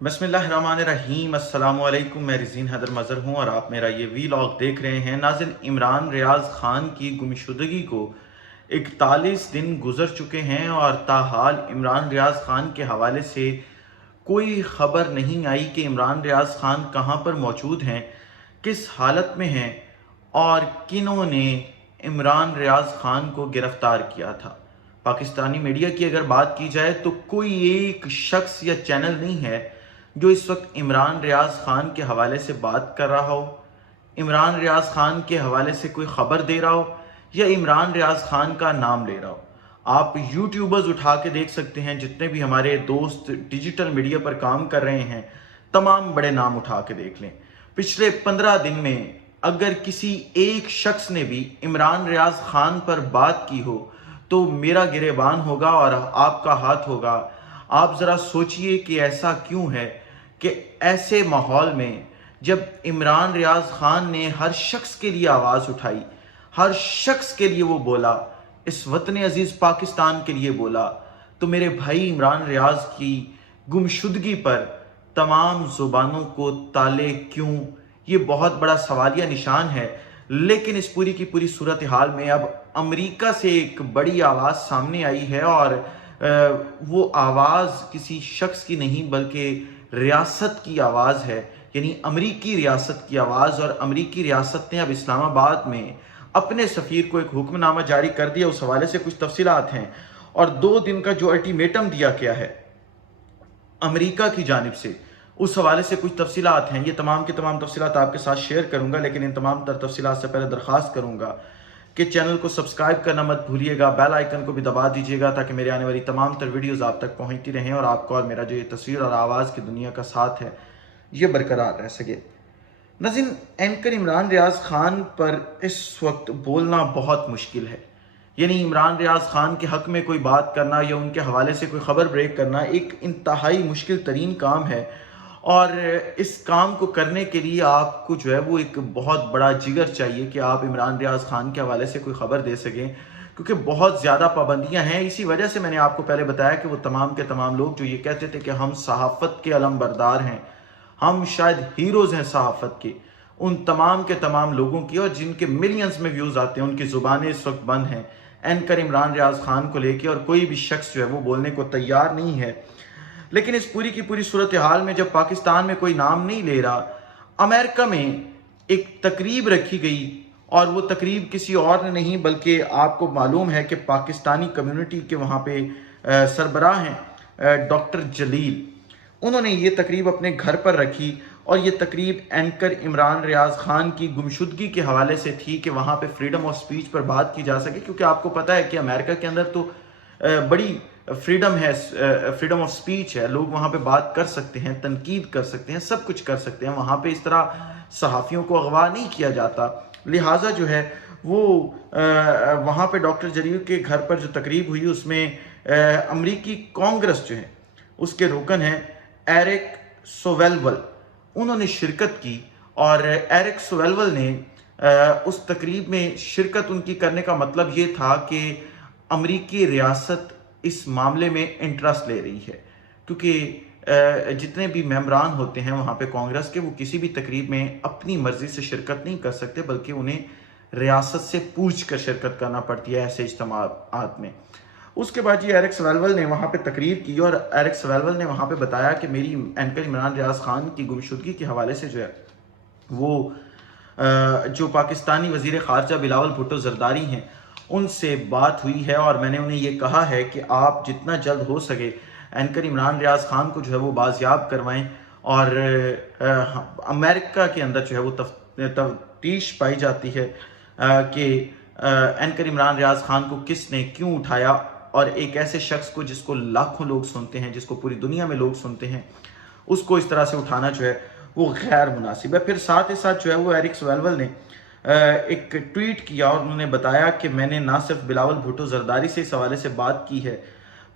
बिस्मिल्लाहिर्रहमानिर्रहीम। अस्सलाम वालेकुम। मैं रिज़ीन हैदर मज़हर हूँ और आप मेरा ये वीलॉग देख रहे हैं। नाज़रीन, इमरान रियाज़ ख़ान की गुमशुदगी को 41 दिन गुजर चुके हैं और ताहाल इमरान रियाज़ ख़ान के हवाले से कोई ख़बर नहीं आई कि इमरान रियाज़ ख़ान कहाँ पर मौजूद हैं, किस हालत में हैं और किन्होंने इमरान रियाज़ ख़ान को गिरफ़्तार किया था। पाकिस्तानी मीडिया की अगर बात की जाए तो कोई एक शख्स या चैनल नहीं है जो इस वक्त इमरान रियाज़ ख़ान के हवाले से बात कर रहा हो, इमरान रियाज़ ख़ान के हवाले से कोई ख़बर दे रहा हो या इमरान रियाज़ ख़ान का नाम ले रहा हो। आप यूट्यूबर्स उठा के देख सकते हैं, जितने भी हमारे दोस्त डिजिटल मीडिया पर काम कर रहे हैं, तमाम बड़े नाम उठा के देख लें। पिछले 15 दिन में अगर किसी एक शख्स ने भी इमरान रियाज़ ख़ान पर बात की हो तो मेरा गिरेबान होगा और आपका हाथ होगा। आप ज़रा सोचिए कि ऐसा क्यों है कि ऐसे माहौल में जब इमरान रियाज़ ख़ान ने हर शख्स के लिए आवाज़ उठाई, हर शख्स के लिए वो बोला, इस वतन अजीज़ पाकिस्तान के लिए बोला, तो मेरे भाई इमरान रियाज़ की गुमशुदगी पर तमाम ज़ुबानों को ताले क्यों, ये बहुत बड़ा सवालिया निशान है। लेकिन इस पूरी की पूरी सूरत हाल में अब अमेरिका से एक बड़ी आवाज़ सामने आई है और वो आवाज़ किसी शख्स की नहीं बल्कि रियासत की आवाज़ है, यानी अमेरिकी रियासत की आवाज़। और अमेरिकी रियासत ने अब इस्लामाबाद में अपने सफ़ीर को एक हुक्मनामा जारी कर दिया। उस हवाले से कुछ तफसीलात हैं और 2 दिन का जो अल्टीमेटम दिया गया है अमेरिका की जानिब से, उस हवाले से कुछ तफसीलात हैं। ये तमाम की तमाम तफसीलात आपके साथ शेयर करूंगा, लेकिन इन तमाम तफसीलात से पहले दरख्वास्त करूंगा कि चैनल को सब्सक्राइब करना मत भूलिएगा, बेल आइकन को भी दबा दीजिएगा ताकि मेरे आने वाली तमाम तर वीडियोज़ आप तक पहुँचती रहें और आपको और मेरा जो ये तस्वीर और आवाज़ की दुनिया का साथ है ये बरकरार रह सके। नाज़रीन, एंकर इमरान रियाज़ ख़ान पर इस वक्त बोलना बहुत मुश्किल है, यानी इमरान रियाज़ ख़ान के हक़ में कोई बात करना या उनके हवाले से कोई ख़बर ब्रेक करना एक इंतहाई मुश्किल तरीन काम है। और इस काम को करने के लिए आपको जो है वो एक बहुत बड़ा जिगर चाहिए कि आप इमरान रियाज़ ख़ान के हवाले से कोई ख़बर दे सकें, क्योंकि बहुत ज़्यादा पाबंदियां हैं। इसी वजह से मैंने आपको पहले बताया कि वो तमाम के तमाम लोग जो ये कहते थे कि हम सहाफ़त के अलम बरदार हैं, हम शायद हीरोज़ हैं सहाफ़त के, उन तमाम के तमाम लोगों की और जिनके मिलियंस में व्यूज़ आते हैं, उनकी ज़ुबानें इस वक्त बंद हैं एंकर इमरान रियाज़ ख़ान को लेके, और कोई भी शख्स जो है वो बोलने को तैयार नहीं है। लेकिन इस पूरी की पूरी सूरत हाल में जब पाकिस्तान में कोई नाम नहीं ले रहा, अमेरिका में एक तकरीब रखी गई और वो तकरीब किसी और ने नहीं बल्कि आपको मालूम है कि पाकिस्तानी कम्युनिटी के वहाँ पे सरबराह हैं डॉक्टर जलील, उन्होंने ये तकरीब अपने घर पर रखी और ये तकरीब एंकर इमरान रियाज़ ख़ान की गुमशुदगी के हवाले से थी कि वहाँ पे फ्रीडम ऑफ स्पीच पर बात की जा सके, क्योंकि आपको पता है कि अमेरिका के अंदर तो बड़ी फ्रीडम है, फ्रीडम ऑफ स्पीच है, लोग वहाँ पे बात कर सकते हैं, तनकीद कर सकते हैं, सब कुछ कर सकते हैं। वहाँ पे इस तरह सहाफ़ियों को अगवा नहीं किया जाता। लिहाजा जो है वो वहाँ पे डॉक्टर जलील के घर पर जो तकरीब हुई उसमें अमरीकी कांग्रेस जो है उसके रुकन हैं एरिक सोवेलवल, उन्होंने शिरकत की। और एरिक सोवेलवल ने उस तकरीब में शिरकत उनकी करने का मतलब ये था कि अमरीकी रियासत इस मामले में इंटरेस्ट ले रही है, क्योंकि जितने भी मेंबरान होते हैं वहाँ पे कांग्रेस के, वो किसी भी तकरीब में अपनी मर्जी से शिरकत नहीं कर सकते, बल्कि उन्हें रियासत से पूछ कर शिरकत करना पड़ती है ऐसे इज्तिमाआत में। उसके बाद ये एरिक सोवेलवल ने वहाँ पे तकरीर की और एरिक सोवेलवल ने वहाँ पे बताया कि मेरी एंकर इमरान रियाज़ ख़ान की गुमशुदगी के हवाले से जो है वो जो पाकिस्तानी वज़ीर ख़ारजा बिलावल भुट्टो ज़रदारी हैं उनसे बात हुई है और मैंने उन्हें ये कहा है कि आप जितना जल्द हो सके एंकर इमरान रियाज़ ख़ान को जो है वो बाजियाब करवाएं। और अमेरिका के अंदर जो है वो तफ्तीश पाई जाती है कि एंकर इमरान रियाज़ ख़ान को किसने क्यों उठाया, और एक ऐसे शख्स को जिसको लाखों लोग सुनते हैं, जिसको पूरी दुनिया में लोग सुनते हैं, उसको इस तरह से उठाना जो है वो गैर मुनासिब है। फिर साथ ही साथ जो है वो एरिक सोवेलवल ने एक ट्वीट किया और उन्होंने बताया कि मैंने ना सिर्फ बिलावल भुट्टो ज़रदारी से इस हवाले से बात की है,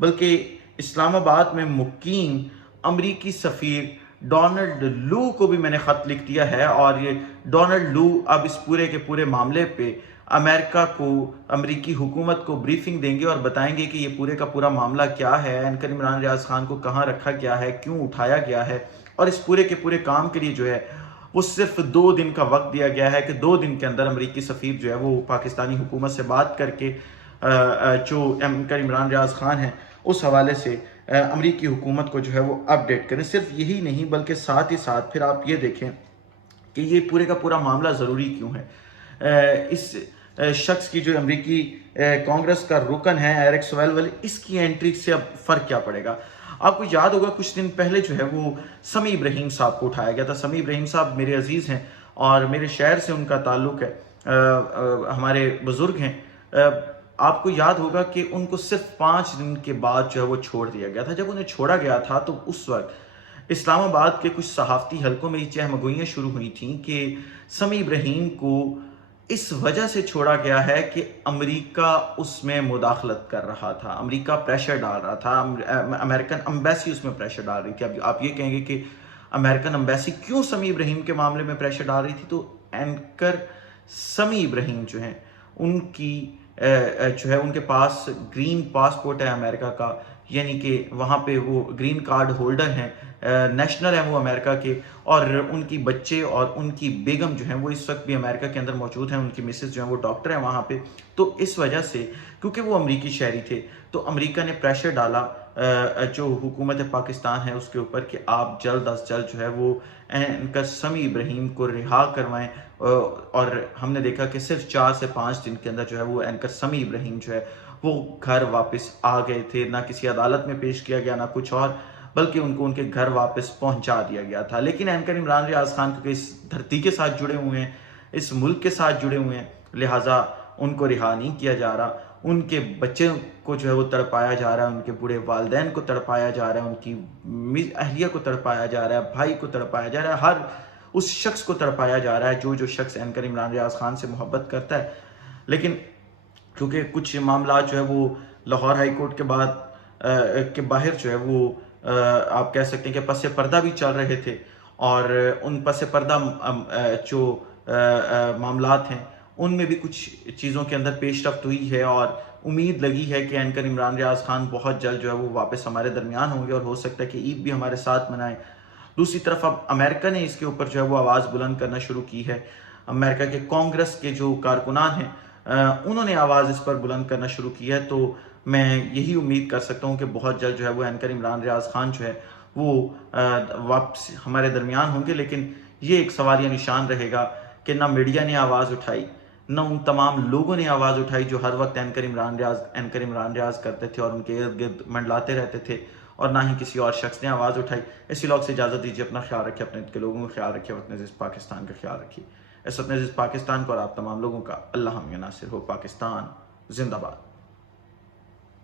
बल्कि इस्लामाबाद में मुकीम अमरीकी सफ़ीर डोनाल्ड लू को भी मैंने ख़त लिख दिया है। और ये डोनाल्ड लू अब इस पूरे के पूरे मामले पे अमेरिका को, अमरीकी हुकूमत को ब्रीफिंग देंगे और बताएंगे कि ये पूरे का पूरा मामला क्या है, एंकर इमरान रियाज खान को कहाँ रखा गया है, क्यों उठाया गया है, और इस पूरे के पूरे काम के लिए जो है वो सिर्फ 2 दिन का वक्त दिया गया है कि 2 दिन के अंदर अमरीकी सफ़ीर जो है वो पाकिस्तानी हुकूमत से बात करके जो एंकर इमरान रियाज खान है उस हवाले से अमरीकी हुकूमत को जो है वो अपडेट करें। सिर्फ यही नहीं बल्कि साथ ही साथ फिर आप ये देखें कि ये पूरे का पूरा मामला ज़रूरी क्यों है। इस शख्स की जो अमरीकी कांग्रेस का रुकन है एरिक स्वैलवेल, इसकी एंट्री से अब फ़र्क क्या पड़ेगा। आपको याद होगा कुछ दिन पहले जो है वो समी इब्राहिम साहब को उठाया गया था। समी इब्राहिम साहब मेरे अजीज़ हैं और मेरे शहर से उनका ताल्लुक़ है, हमारे बुज़ुर्ग हैं। आपको याद होगा कि उनको सिर्फ 5 दिन के बाद जो है वो छोड़ दिया गया था। जब उन्हें छोड़ा गया था तो उस वक्त इस्लामाबाद के कुछ सहाफ़ती हलकों में ये चहमगोइयाँ शुरू हुई थीं कि समी इब्राहिम को इस वजह से छोड़ा गया है कि अमेरिका उसमें मुदाखलत कर रहा था, अमेरिका प्रेशर डाल रहा था, अमेरिकन एम्बेसी उसमें प्रेशर डाल रही थी। अब आप ये कहेंगे कि अमेरिकन एम्बेसी क्यों समी इब्राहिम के मामले में प्रेशर डाल रही थी, तो एंकर समी इब्राहिम जो हैं उनकी जो है उनके पास ग्रीन पासपोर्ट है अमेरिका का, यानी कि वहाँ पे वो ग्रीन कार्ड होल्डर हैं, नेशनल हैं वो अमेरिका के, और उनकी बच्चे और उनकी बेगम जो हैं वो इस वक्त भी अमेरिका के अंदर मौजूद हैं। उनकी मिसेस जो हैं वो डॉक्टर हैं वहाँ पे। तो इस वजह से क्योंकि वो अमरीकी शहरी थे तो अमेरिका ने प्रेशर डाला जो हुकूमत पाकिस्तान है उसके ऊपर कि आप जल्द अज जल्द जो है वो एंकर समी इब्राहिम को रिहा करवाएं। और हमने देखा कि सिर्फ 4 से 5 दिन के अंदर जो है वो एंकर समी इब्राहिम जो है वो घर वापस आ गए थे। ना किसी अदालत में पेश किया गया ना कुछ और, बल्कि उनको उनके घर वापस पहुंचा दिया गया था। लेकिन एंकर इमरान रियाज खान क्योंकि इस धरती के साथ जुड़े हुए हैं, इस मुल्क के साथ जुड़े हुए हैं, लिहाजा उनको रिहा नहीं किया जा रहा। उनके बच्चे को जो है वो तड़पाया जा रहा है, उनके बूढ़े वालिदैन को तड़पाया जा रहा है, उनकी अहलिया को तड़पाया जा रहा है, भाई को तड़पाया जा रहा है, हर उस शख्स को तड़पाया जा रहा है जो शख्स एंकर इमरान रियाज खान से मोहब्बत करता है। लेकिन क्योंकि कुछ मामला जो है वो लाहौर हाई कोर्ट के बाद के बाहर जो है वो आप कह सकते हैं कि पस पर्दा भी चल रहे थे, और उन पस पर्दा जो मामलात हैं उनमें भी कुछ चीज़ों के अंदर पेशरफ्त हुई है, और उम्मीद लगी है कि एंकर इमरान रियाज खान बहुत जल्द जो है वो वापस हमारे दरमियान होंगे और हो सकता है कि ईद भी हमारे साथ मनाएं। दूसरी तरफ अब अमेरिका ने इसके ऊपर जो है वो आवाज़ बुलंद करना शुरू की है। अमेरिका के कांग्रेस के जो कारकुनान हैं उन्होंने आवाज़ इस पर बुलंद करना शुरू की है। तो मैं यही उम्मीद कर सकता हूँ कि बहुत जल्द जो है वो एंकर इमरान रियाज खान जो है वो वापस हमारे दरमियान होंगे। लेकिन ये एक सवालिया निशान रहेगा कि ना मीडिया ने आवाज़ उठाई, न उन तमाम लोगों ने आवाज़ उठाई जो हर वक्त एंकर इमरान रियाज करते थे और उनके इर्द गिर्द मंडलाते रहते थे, और ना ही किसी और शख्स ने आवाज़ उठाई। इसी व्लॉग से इजाज़त दीजिए। अपना ख्याल रखिए, अपने के लोगों का ख्याल रखिए, वतन अज़ीज़ पाकिस्तान का ख्याल रखिए। इस वतन अज़ीज़ पाकिस्तान को और आप तमाम लोगों का अल्लाह हम नासिर हो। पाकिस्तान जिंदाबाद।